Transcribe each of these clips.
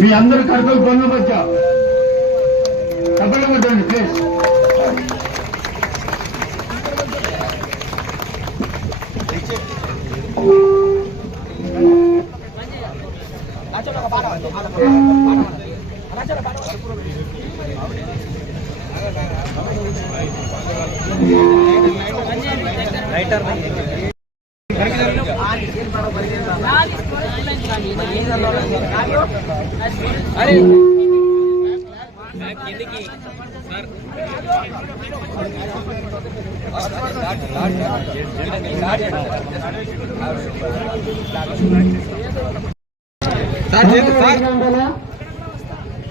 మీ అందరు కడుపులకు బంధు వచ్చా కబడ్డీ కొట్టండి ప్లీజ్ లైటర్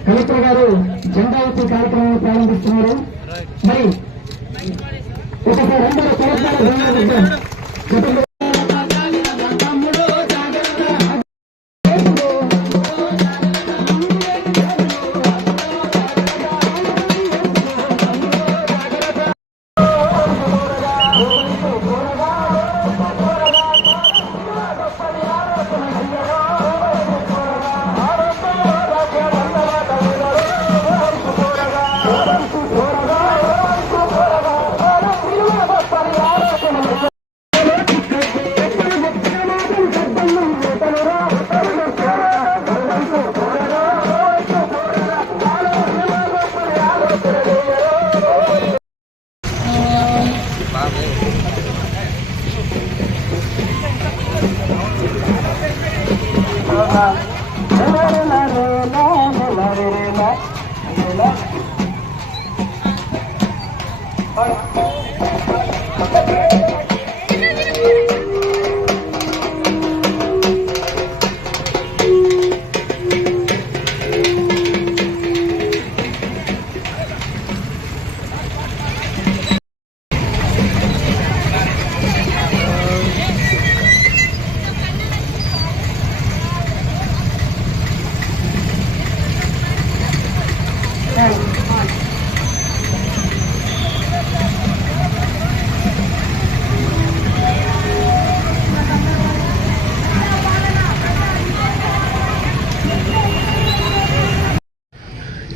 కలెక్టర్ గారు జెండా ఎత్తి కార్యక్రమాన్ని ప్రారంభిస్తున్నారు మరి ఒకసారి అందరూ కలెక్టర్ గారు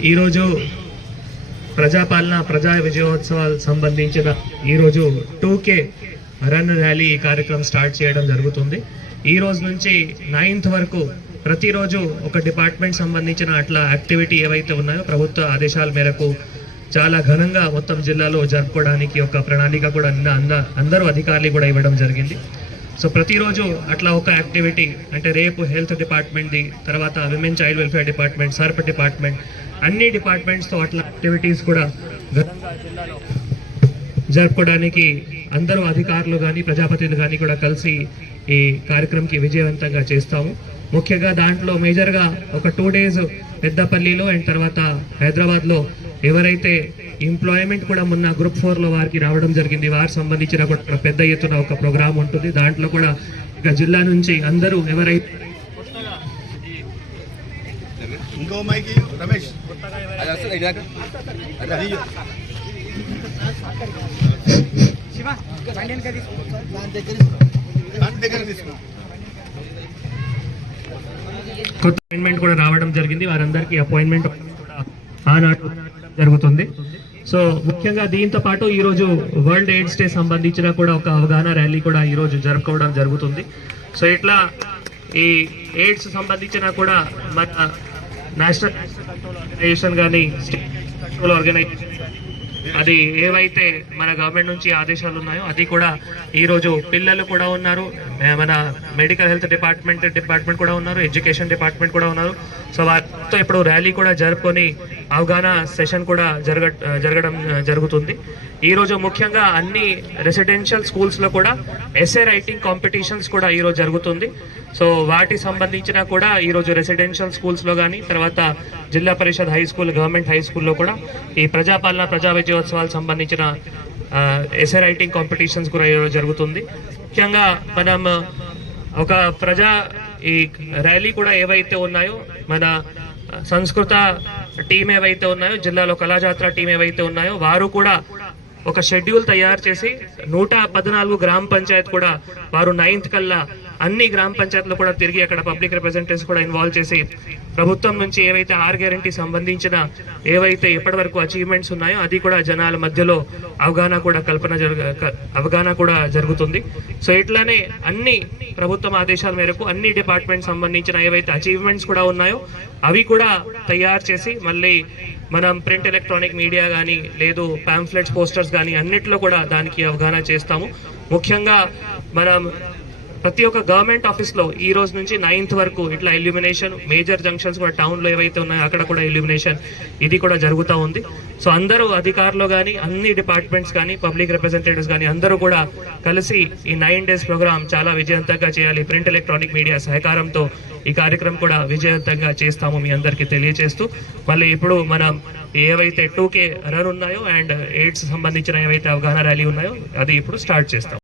ఈరోజు ప్రజాపాలన ప్రజా విజయోత్సవాలు సంబంధించిన ఈరోజు టూ కే రన్ ర్యాలీ ఈ కార్యక్రమం స్టార్ట్ చేయడం జరుగుతుంది. ఈ రోజు నుంచి నైన్త్ వరకు ప్రతిరోజు ఒక డిపార్ట్మెంట్ సంబంధించిన అట్లా యాక్టివిటీ ఏవైతే ఉన్నాయో ప్రభుత్వ ఆదేశాల మేరకు చాలా ఘనంగా మొత్తం జిల్లాలో జరుపుకోవడానికి ఒక ప్రణాళిక కూడా అంద అందరూ అధికారులు కూడా ఇవ్వడం జరిగింది. సో ప్రతిరోజు అట్లా ఒక యాక్టివిటీ అంటే రేపు హెల్త్ డిపార్ట్మెంట్ది తర్వాత women child welfare department SERP department అన్ని డిపార్ట్మెంట్స్తో అట్లా యాక్టివిటీస్ కూడా ఘనంగా జిల్లాలో జరుపుకోవడానికి అందరూ అధికారులు కానీ ప్రజాపతిలు కానీ కూడా కలిసి ఈ కార్యక్రమంకి విజయవంతంగా చేస్తాము. ముఖ్యంగా దాంట్లో మేజర్గా ఒక టూ డేస్ పెద్దపల్లిలో అండ్ తర్వాత హైదరాబాద్లో ఎవరైతే ఎంప్లాయ్మెంట్ కూడా మొన్న గ్రూప్ ఫోర్లో వారికి రావడం జరిగింది వారికి సంబంధించిన కూడా పెద్ద ఎత్తున ఒక ప్రోగ్రామ్ ఉంటుంది. దాంట్లో కూడా ఇక జిల్లా నుంచి అందరూ ఎవరైతే ఇంకో మైకి రమేష్. కొత్త అపాయింట్మెంట్ కూడా రావడం జరిగింది. వారందరికీ అపాయింట్మెంట్ కూడా ఆనాడు జరుగుతుంది. సో ముఖ్యంగా దీంతో పాటు ఈరోజు వరల్డ్ ఎయిడ్స్ డే సంబంధించిన కూడా ఒక అవగాహన ర్యాలీ కూడా ఈరోజు జరుపుకోవడం జరుగుతుంది. సో ఇట్లా ఈ ఎయిడ్స్ సంబంధించిన కూడా మన నేషనల్ ఆర్గనైజేషన్ కానీ స్టేట్ కంట్రోల్ ఆర్గనైజేషన్ అది ఏవైతే మన గవర్నమెంట్ నుంచి ఆదేశాలు ఉన్నాయో అది కూడా ఈరోజు పిల్లలు కూడా ఉన్నారు. మన మెడికల్ హెల్త్ డిపార్ట్మెంట్ డిపార్ట్మెంట్ కూడా ఉన్నారు. ఎడ్యుకేషన్ డిపార్ట్మెంట్ కూడా ఉన్నారు. సో వారితో ఇప్పుడు ర్యాలీ కూడా జరుపుకొని అవగాహన సెషన్ కూడా జరగ జరగడం జరుగుతుంది. ఈరోజు ముఖ్యంగా అన్ని రెసిడెన్షియల్ స్కూల్స్లో కూడా ఎస్ఏ రైటింగ్ కాంపిటీషన్స్ కూడా ఈరోజు జరుగుతుంది. సో వాటి సంబంధించిన కూడా ఈరోజు రెసిడెన్షియల్ స్కూల్స్లో కానీ తర్వాత Zilla Parishad high school government high స్కూల్లో కూడా ఈ ప్రజాపాలన ప్రజా విజయోత్సవాలకు సంబంధించిన ఎస్ఏ రైటింగ్ కాంపిటీషన్స్ కూడా ఈరోజు జరుగుతుంది. ముఖ్యంగా మనం ఒక ప్రజా ఈ ర్యాలీ కూడా ఏవైతే ఉన్నాయో మన సంస్కృత టీం ఏవైతే ఉన్నాయో జిల్లాలో కళాజాత్ర టీం ఏవైతే ఉన్నాయో వారు కూడా ఒక షెడ్యూల్ తయారు చేసి నూట పద్నాలుగు గ్రామ పంచాయత్ కూడా వారు నైన్త్ కల్లా అన్ని గ్రామ పంచాయతీలు కూడా తిరిగి అక్కడ పబ్లిక్ రిప్రజెంటేటివ్స్ కూడా ఇన్వాల్వ్ చేసి ప్రభుత్వం నుంచి ఏవైతే ఆర్ గ్యారంటీ సంబంధించిన ఏవైతే ఇప్పటి వరకు అచీవ్మెంట్స్ ఉన్నాయో అది కూడా జనాల మధ్యలో అవగాహన కూడా కల్పన క- అవగాహన కూడా జరుగుతుంది. సో ఇట్లానే అన్ని ప్రభుత్వం ఆదేశాల మేరకు అన్ని డిపార్ట్మెంట్ సంబంధించిన ఏవైతే అచీవ్మెంట్స్ కూడా ఉన్నాయో అవి కూడా తయారు చేసి మళ్ళీ మనం ప్రింట్ ఎలక్ట్రానిక్ మీడియా కానీ లేదు పాంఫ్లెట్స్ పోస్టర్స్ కానీ అన్నిట్లో కూడా దానికి అవగాహన చేస్తాము. ముఖ్యంగా మనం ప్రతి ఒక్క గవర్నమెంట్ ఆఫీస్లో ఈ రోజు నుంచి నైన్త్ వరకు ఇట్లా ఇల్యూమినేషన్ మేజర్ జంక్షన్స్ కూడా టౌన్లో ఏవైతే ఉన్నాయో అక్కడ కూడా ఇల్యూమినేషన్ ఇది కూడా జరుగుతూ ఉంది. సో అందరూ అధికారులు కానీ అన్ని డిపార్ట్మెంట్స్ కానీ పబ్లిక్ రిప్రజెంటేటివ్స్ కానీ అందరూ కూడా కలిసి ఈ నైన్ డేస్ ప్రోగ్రామ్ చాలా విజయవంతంగా చేయాలి. ప్రింట్ ఎలక్ట్రానిక్ మీడియా సహకారంతో ఈ కార్యక్రమం కూడా విజయవంతంగా చేస్తాము మీ అందరికీ తెలియజేస్తూ మళ్ళీ ఇప్పుడు మనం ఏవైతే టూ కే రన్ ఉన్నాయో అండ్ ఎయిడ్స్ సంబంధించిన ఏవైతే అవగాహన ర్యాలీ ఉన్నాయో అది ఇప్పుడు స్టార్ట్ చేస్తాం.